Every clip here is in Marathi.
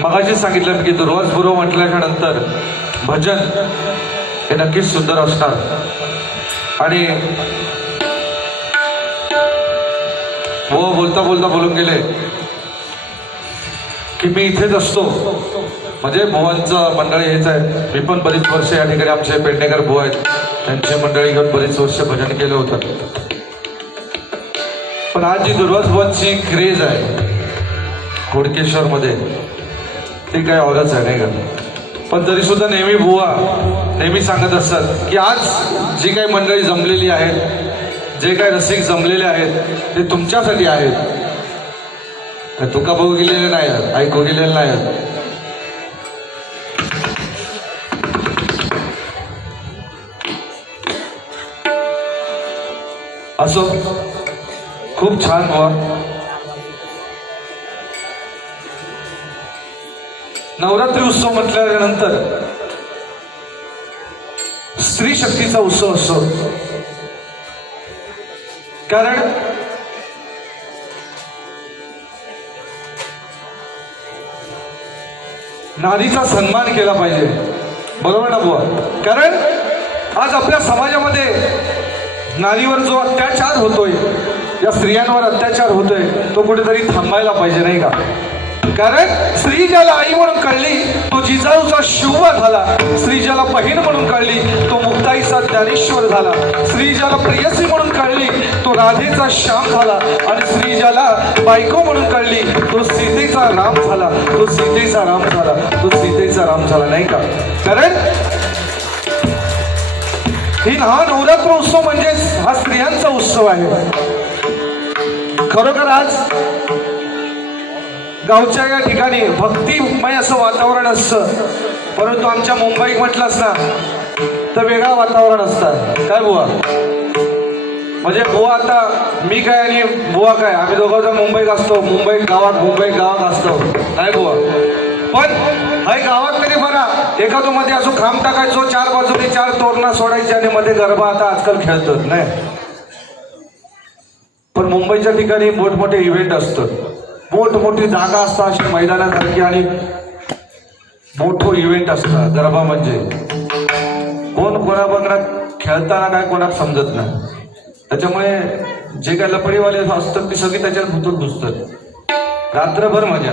मगाशीच सांगितलं की दुर्वास गुरु म्हटल्याच्या नंतर भजन हे नक्कीच सुंदर असणार. आणि हो बोलता बोलता बोलून गेले की मी इथेच असतो. म्हणजे भुवांचं मंडळी हेच आहे. मी पण बरीच वर्ष या ठिकाणी आमचे पेडणेकर बुवा आहेत. त्यांची मंडळी घेऊन बरीच वर्ष भजन केलं होतं. पण आज जी दुर्वास भुवांची क्रेज आहे घोडकेश्वर मध्ये ते काय औरच आहे नाही का? पण तरी सुद्धा नेहमी बुवा नेहमी सांगत असतात की आज जी काही मंडळी जमलेली आहेत जे काही रसिक जमलेले आहेत ते तुमच्यासाठी आहेत. काय तुका भाऊ गेलेले नाही आहेत ऐकू गेलेले नाही आहेत. असो खूप छान बुवा. नवरात्री उत्सव म्हटल्यानंतर स्त्री शक्तीचा उत्सव असतो. कारण नारीचा सन्मान केला पाहिजे. बरोबर ना बुवा? कारण आज आपल्या समाजामध्ये नारीवर जो अत्याचार होतोय या स्त्रियांवर अत्याचार होतोय तो कुठेतरी थांबायला पाहिजे नाही का? कारण स्त्री ज्याला आई म्हणून कळली तो जिजाऊचा शिव झाला. स्त्री ज्याला बहीण म्हणून कळली तो मुक्ताईचा ज्ञानेश्वर झाला. स्त्री ज्याला प्रियसी म्हणून कळली तो राधेचा श्याम झाला. आणि स्त्री ज्याला बायको म्हणून कळली तो सीतेचा राम झाला. तो सीतेचा राम झाला. तो सीतेचा राम झाला नाही का? कारण ही हा नवरात्र उत्सव म्हणजेच हा स्त्रियांचा उत्सव आहे. खरोखर आज गावच्या या ठिकाणी भक्तिमय असं वातावरण असतं. परंतु आमच्या मुंबईत म्हटलंच ना तर वेगळं वातावरण असतं. काय बुवा? म्हणजे बुवा आता मी काय आणि बुवा काय? आम्ही दोघं जण मुंबईत असतो मुंबई गावात मुंबई गावात असतो. काय बुवा? पण हाय गावात तरी बरा. एखादो मध्ये असो खांब टाकायचो चार बाजूने चार तोरणा सोडायची आणि मध्ये गरबा आता आजकाल खेळतोच नाही? पण मुंबईच्या ठिकाणी मोठमोठे इव्हेंट असतात मोठमोठी जागा असतात अशी मैदानासारखी आणि मोठं इव्हेंट असतात गरबा म्हणजे. कोण कोणाबरोबर खेळताना काय कोणाक समजत नाही. त्याच्यामुळे जे काय लपडीवाले असतात ती सगळी त्याच्यात भुतून घुसतात. रात्रभर मजा.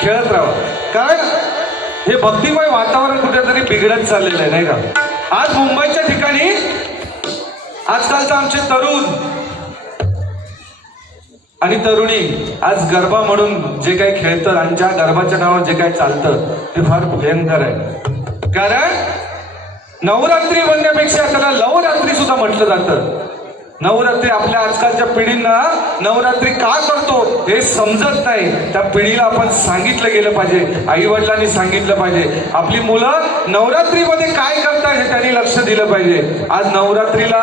खेळत राहा. कारण हे भक्तिमय वातावरण कुठेतरी बिघडत चाललेलं आहे नाही का? आज मुंबईच्या ठिकाणी आजकालचा आमचे तरुण. आणि तरुणी आज गरबा म्हणून जे काही खेळतं आणि ज्या गरबाच्या नावावर जे काही चालतं ते फार भयंकर आहे. कारण नवरात्री म्हणण्यापेक्षा त्याला लवरात्री सुद्धा म्हटलं जातं. नवरात्री आपल्या आजकालच्या पिढींना नवरात्री का करतो हे समजत नाही. त्या पिढीला आपण सांगितलं गेलं पाहिजे आई वडिलांनी सांगितलं पाहिजे. आपली मुलं नवरात्रीमध्ये काय करतात हे त्यांनी लक्ष दिलं पाहिजे. आज नवरात्रीला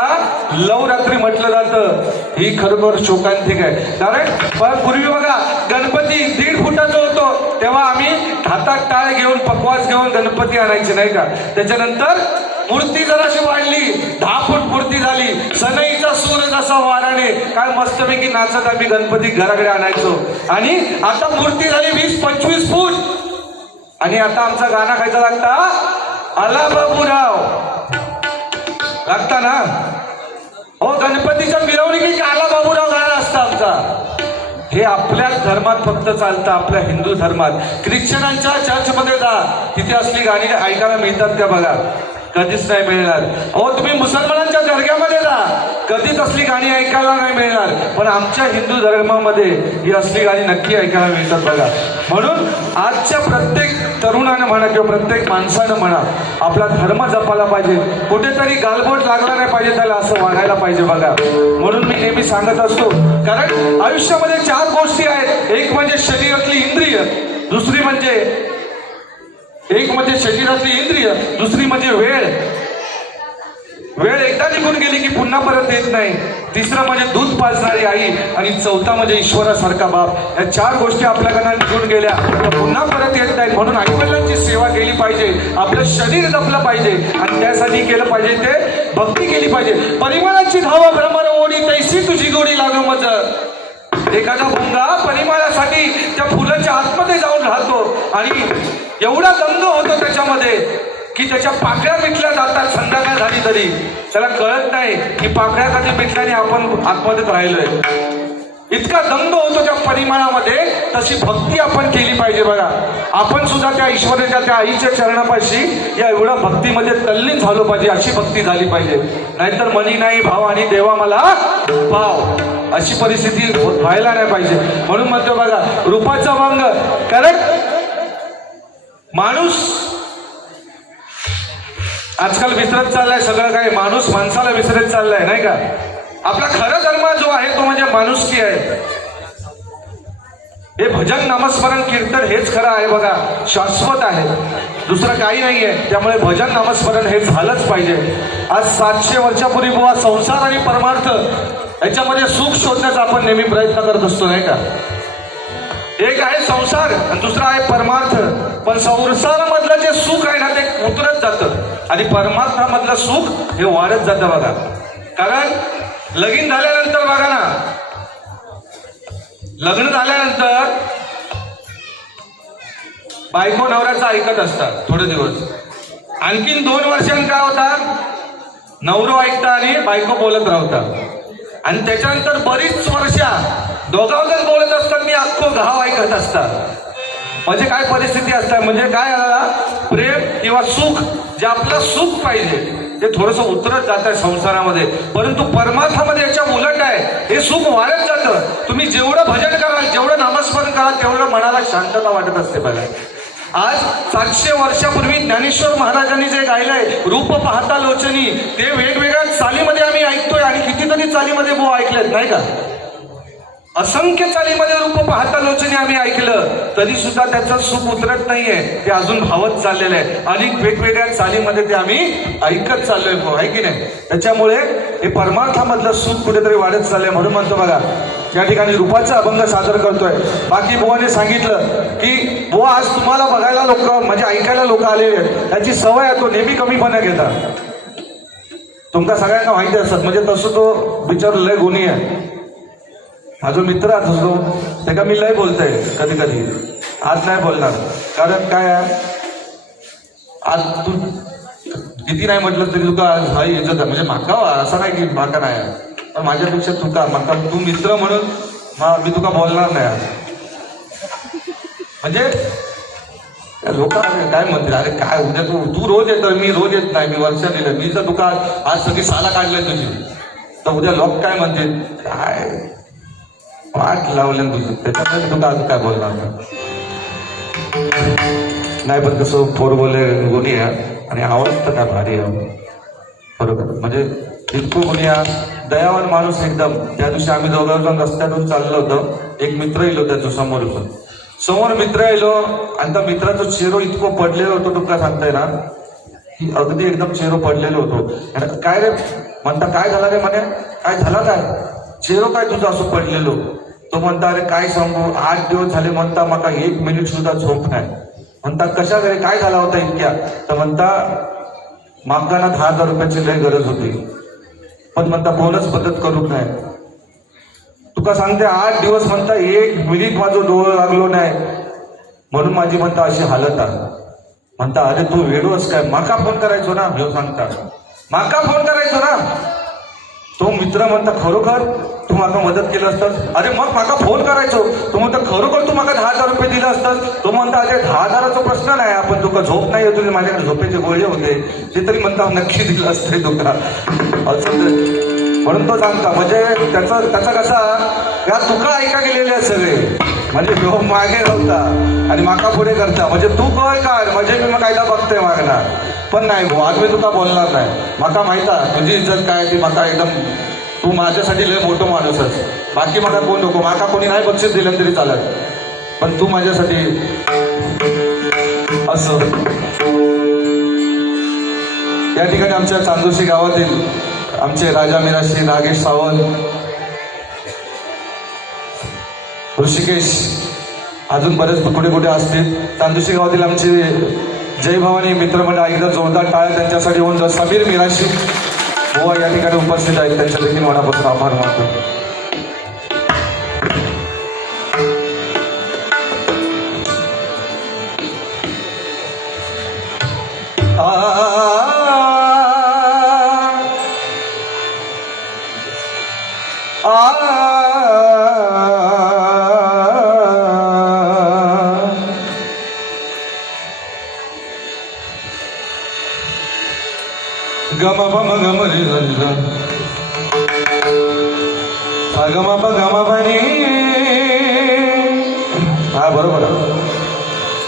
लवरात्री म्हटलं जातं. ही खरोखर शोकांतिक आहे. कारण पूर्वी बघा गणपती गणपती फुटाचा होतो तेव्हा आम्ही हातात टाळ घेऊन पकवास घेऊन गणपती आणायचे नाही का? त्याच्यानंतर मूर्ती जराशी वाढली दहा फूट मूर्ती झाली. सनईचा सूर जसा वाराने काय मस्तपैकी नाचत आम्ही गणपती घराकडे आणायचो. आणि आता मूर्ती झाली वीस पंचवीस फूट. आणि आता आमचा गाणं खायचा लागता आला बाबूराव. लागता ना? हो गणपतीच्या मिरवणुकीत आला बाबूराव गाणं असतं आमचा. हे आपल्याच धर्मात फक्त चालतं आपल्या हिंदू धर्मात. ख्रिश्चनांच्या चर्चमध्ये जा तिथे असली गाणी ऐकायला मिळतात त्या बघा? कधीच नाही मिळणार. अहो तुम्ही मुसलमानांच्या दर्ग्यामध्ये जा. कधीच असली गाणी ऐकायला नाही मिळणार. पण आमच्या हिंदू धर्मामध्ये ही असली गाणी नक्की ऐकायला मिळतात बघा. म्हणून आजच्या प्रत्येक तरुणानं म्हणा किंवा प्रत्येक माणसानं म्हणा आपला धर्म जपायला पाहिजे. कुठेतरी गालबोट लागला नाही पाहिजे त्याला असं वागायला पाहिजे बघा. म्हणून मी नेहमी सांगत असतो कारण आयुष्यामध्ये चार गोष्टी आहेत. एक म्हणजे शरीरातली इंद्रिय दुसरी म्हणजे एक म्हणजे शरीरातली इंद्रिय दुसरी म्हणजे वेळ. वेळ एकदा निघून गेली की पुन्हा परत येत नाही. तिसरं म्हणजे दूध पाजणारी आई आणि चौथा म्हणजे ईश्वरासारखा बाप. या चार गोष्टी आपल्याकडनं निघून गेल्या. पुन्हा परत येत नाहीत म्हणून आईवडिलांची सेवा केली पाहिजे. आपलं शरीर जपलं पाहिजे. आणि त्यासाठी केलं पाहिजे ते भक्ती केली पाहिजे. परिमळाची धावा भ्रमर ओढी तैसी तुझी गोडी लागू मज. एखादा भुंगा परिमळासाठी त्या फुलाच्या आतमध्ये जाऊन राहतो. आणि एवढा दंग होतो त्याच्यामध्ये की त्याच्या पाकळ्या मिटल्या जातात संध्याकाळ झाली तरी. त्याला कळत नाही की पाकळ्या कधी मिटल्याने आपण आतमध्येच राहिलोय. इतका दंग होतो त्या परिमाणामध्ये तशी भक्ती आपण केली पाहिजे बघा. आपण सुद्धा त्या ईश्वराच्या त्या आईच्या चरणापाशी या एवढ्या भक्तीमध्ये तल्लीन झालो पाहिजे अशी भक्ती झाली पाहिजे. नाहीतर मनी नाही भाव आणि देवा मला भाव अशी परिस्थिती व्हायला नाही पाहिजे. म्हणून म्हणतो बघा रूपाचा भंग करेक्ट माणूस. आजकाल विसरत चाललाय सगळं काय माणूस माणसाला विसरत चाललाय नाही का? आपला खरा धर्म जो आहे तो म्हणजे माणुसकी आहे. हे भजन नामस्मरण कीर्तन हेच खरं आहे बघा. शाश्वत आहे. दुसरं काही नाही आहे त्यामुळे भजन नामस्मरण हे झालंच पाहिजे. आज सातशे वर्षापूर्वी बुवा संसार आणि परमार्थ याच्यामध्ये सुख शोधण्याचा आपण नेहमी प्रयत्न करत असतो नाही का? एक आहे संसार आणि दुसरा आहे परमार्थ. पण संसारामधलं जे सुख आहे ना ते उतरत जातं. आणि परमार्थामधलं सुख हे वाढत जातं बघा. कारण लगीन झाल्यानंतर बघा ना लग्न झाल्यानंतर बायको नवऱ्याचं ऐकत असतात थोडे दिवस. आणखीन दोन वर्षांनी काय होतात नवरो ऐकता आणि बायको बोलत राहतात. आणि त्याच्यानंतर बरीच वर्षा दोघांच बोलत असतात मी अख्खो घाव ऐकत असतात. म्हणजे काय परिस्थिती असतात? म्हणजे काय प्रेम किंवा सुख जे आपलं सुख पाहिजे ते थोडस उतरत जात आहे संसारामध्ये. परंतु परमार्थामध्ये याच्या उलट आहे. हे सुख वाढत जातं. तुम्ही जेवढं भजन कराल जेवढं नामस्मरण कराल तेवढं मनाला शांतता वाटत असते बघा. आज सातशे वर्षापूर्वी ज्ञानेश्वर महाराजांनी जे गायलंय रूप पाहता लोचनी ते वेगवेगळ्या चालीमध्ये आम्ही ऐकतोय आणि कितीतरी चालीमध्ये बो ऐकलेत नाही का? असंख्य चालीमध्ये रूप पाहता लोचने आम्ही ऐकलं. तरी सुद्धा त्याचं सुख उतरत नाहीये. ते अजून भावत चाललेलं आहे आणि वेगवेगळ्या चालीमध्ये ते आम्ही ऐकत चाललोय आहे की नाही? त्याच्यामुळे हे परमार्थामधलं सुख कुठेतरी वाढत चाललंय म्हणून म्हणतो बघा. या ठिकाणी रूपाचा अभंग सादर करतोय. बाकी बुवाने सांगितलं की बुवा आज तुम्हाला बघायला लोक म्हणजे ऐकायला लोक आलेले आहेत. त्याची सवय आहे तो नेहमी कमीपणा घेतात तुमका सगळ्यांना माहिती असतात म्हणजे तसं तो बिचार लय गुन्हे आहे. हा जो मित्र आहे असतो ते का मी लय बोलतोय कधी कधी आज नाही बोलणार. कारण काय आहे? आज तू किती नाही म्हटलं तरी तुका आज हाय इज्जत आहे. म्हणजे माका असं नाही की माका नाही आहे. पण माझ्यापेक्षा तुका माका तू मित्र म्हणून मा- मी तुका बोलणार नाही आज. म्हणजे लोक काय म्हणतील? अरे काय उद्या तू तू रोज येतो मी रोज येत नाही मी वर्ष दिलं मी जर तुका आज सगळी साला काढलंय तुझी तर उद्या लोक काय म्हणतील? काय? पाठ लावल्या तुझं त्याच्यामध्ये तुका आज काय बोलणार नाही. पण कसं फोर बोले गुन्हे आणि आवाज तर काय भारी आहे. बरोबर. म्हणजे इतकं गुन्हे दयावान माणूस एकदम. त्या दिवशी आम्ही दोघं जण रस्त्यातून चाललो होतो. एक मित्र येलो त्याच्यासमोर समोर मित्र येलो आणि त्या मित्राचा चेहरो इतकं पडलेलो होतो तुमका सांगताय ना? की अगदी एकदम चेहरो पडलेलो होतो. आणि काय रे? म्हणता काय झाला रे? म्हणे. काय झाला काय? चेहरो काय तुझा असं पडलेलो तो म्हणता अरे काय सांगू? आठ दिवस झाले म्हणता माका एक मिनिट सुद्धा झोप नाही. म्हणता कशा रे काय झाला होता इतक्या? तर म्हणता मागताना दहा हजार रुपयाची लय गरज होती. पण म्हणता बोनस मदत करू नाही. तुका सांगते आठ दिवस म्हणता एक मिनिट माझं डोळं लागलो नाही. म्हणून माझी म्हणता अशी हालत आहे. म्हणता अरे तू वेडोस काय? माका फोन करायचो ना? ह्यो सांगता. माका फोन करायचो ना? तो मित्र म्हणता खरोखर तू माझा मदत केलं असतं अरे मग माका फोन करायचो. तो म्हणता खरोखर तू माका दहा हजार रुपये दिला असतं तो म्हणता अरे दहा हजाराचा प्रश्न नाही आपण तुका झोप नाही येत माझ्याकडे झोपेचे गोळे होते. ते तरी म्हणता नक्की दिलं असते तुका असं म्हणून तो सांगता म्हणजे त्याचा त्याचा कसा या तुका ऐका गेलेले आहेत सगळे. म्हणजे तो मागे होता. आणि माका पुढे करता. म्हणजे तू कळ काढ. म्हणजे मी मग कायदा बघतोय मागणार. पण नाही भाऊ आज मी तुका बोलणार नाही. माका माहिता तुझी इज्जत काय ती माका एकदम तू माझ्यासाठी लय मोठं माणूसच बाकी मला कोण नको? माका कोणी नाही बक्षीस दिलं तरी चालत. पण तू माझ्यासाठी असं. या ठिकाणी आमच्या चांदोशी गावातील आमचे राजा मिराशी नागेश सावंत ऋषिकेश अजून बरेच कुठे कुठे असतील. तांदुशी गावातील आमचे जय भवानी मित्रमंडळ एकदा जोरदार टाळ्या त्यांच्यासाठी होऊन समीर मिराशी गोवा या ठिकाणी उपस्थित आहेत. त्यांच्या देखील मनापासून आभार मानतो. గమ పమ గమ పగమ పగమ పని బరోબર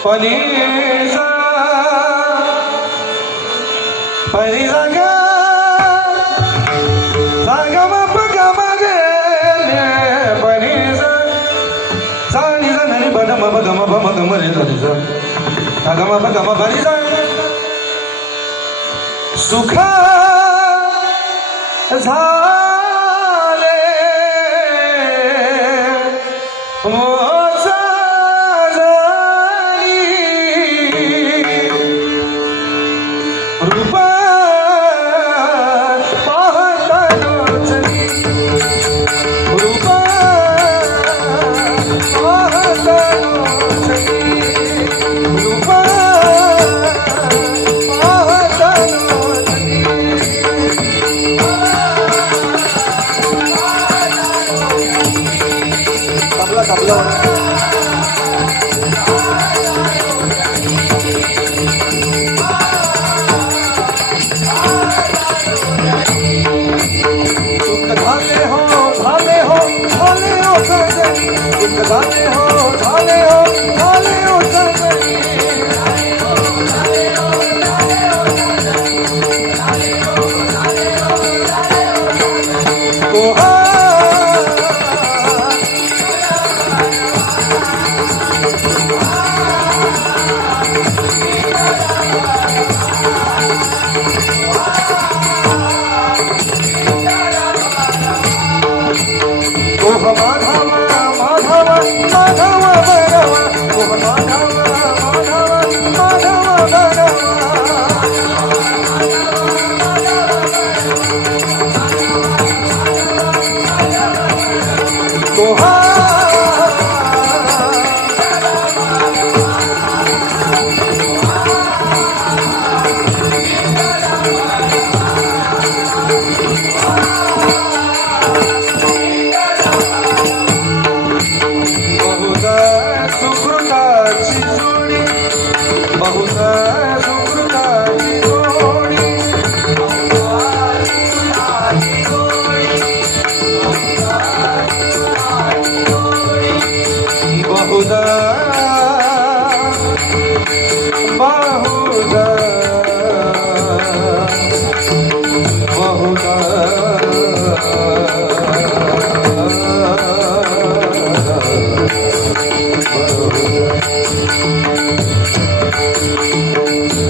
పని పని సంగ సంగమ పగమ పని సాని సని పదమ పగమ పమ గమ రి సని సగమ పగమ పని సా सुख झाले dolor.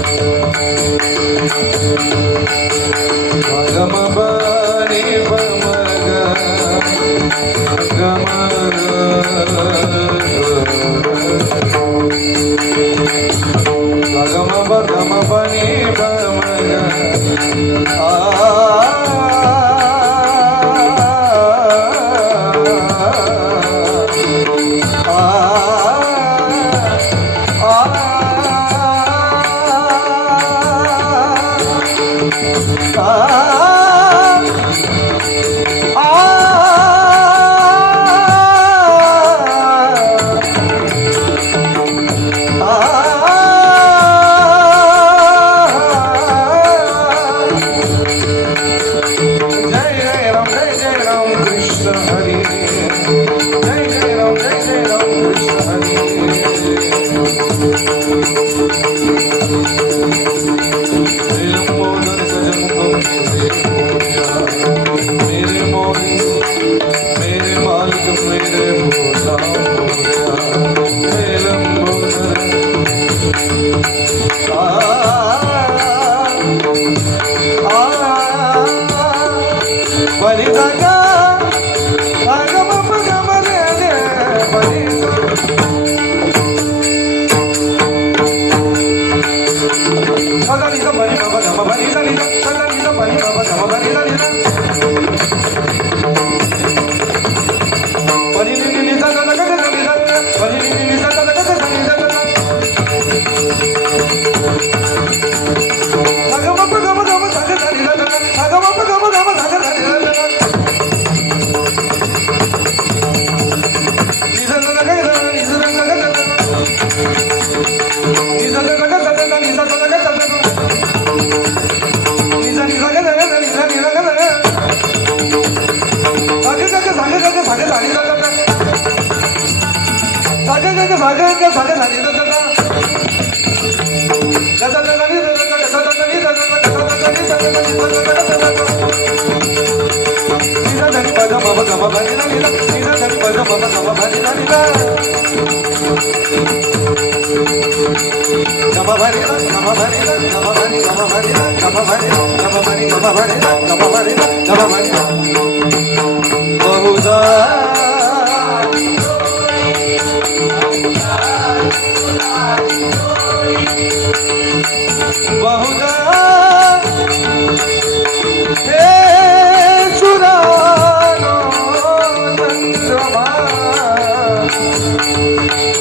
Thank you. नि ध नि ध. गम भरी ध, गम भरी ध, गम भरी, गम भरी ध, गम भरी, गम भरी, गम भरी ध, गम भरी ध, गम भरी ध. बहुधा बहुधा हे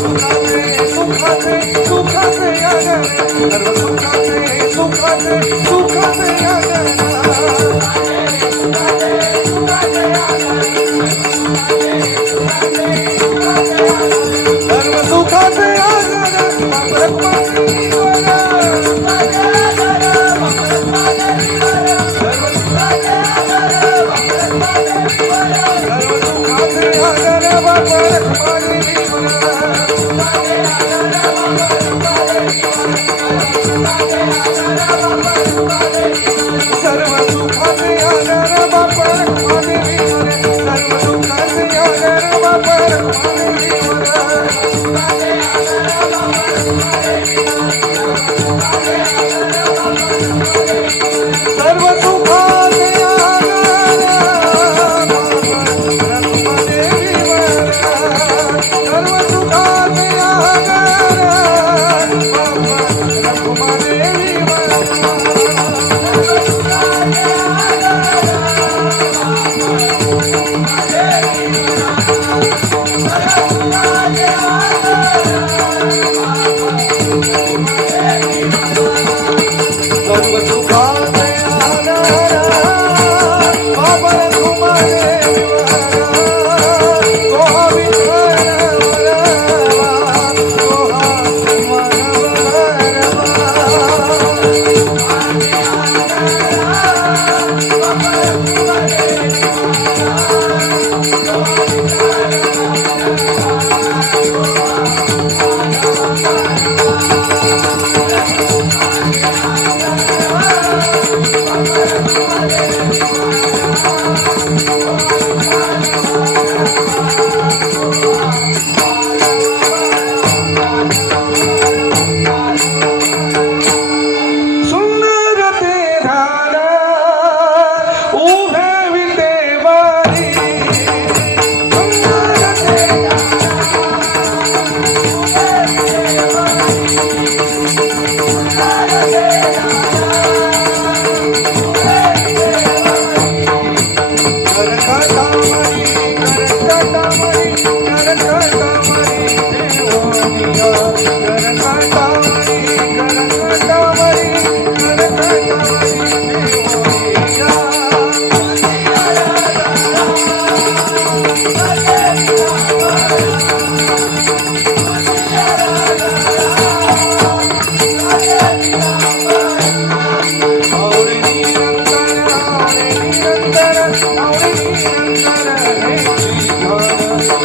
सुखाचे सुखाचे सुखाचे आगन सर्व सुखाचे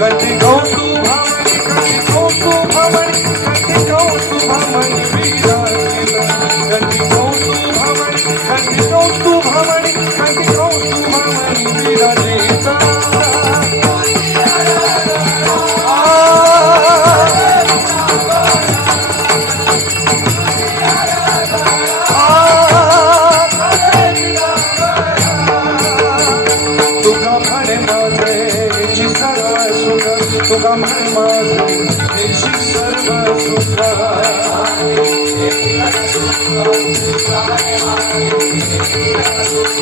Gati gaun tu bhavani, gati gaun tu bhavani, gati.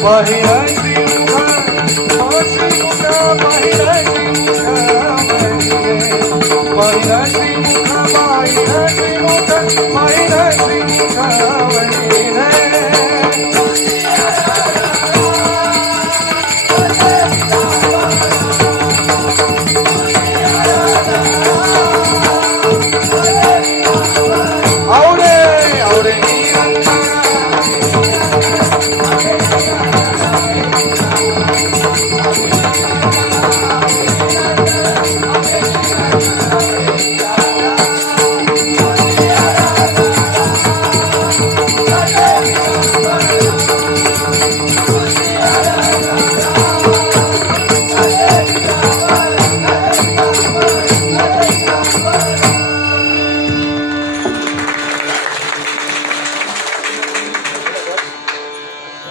पाहिराची मुखा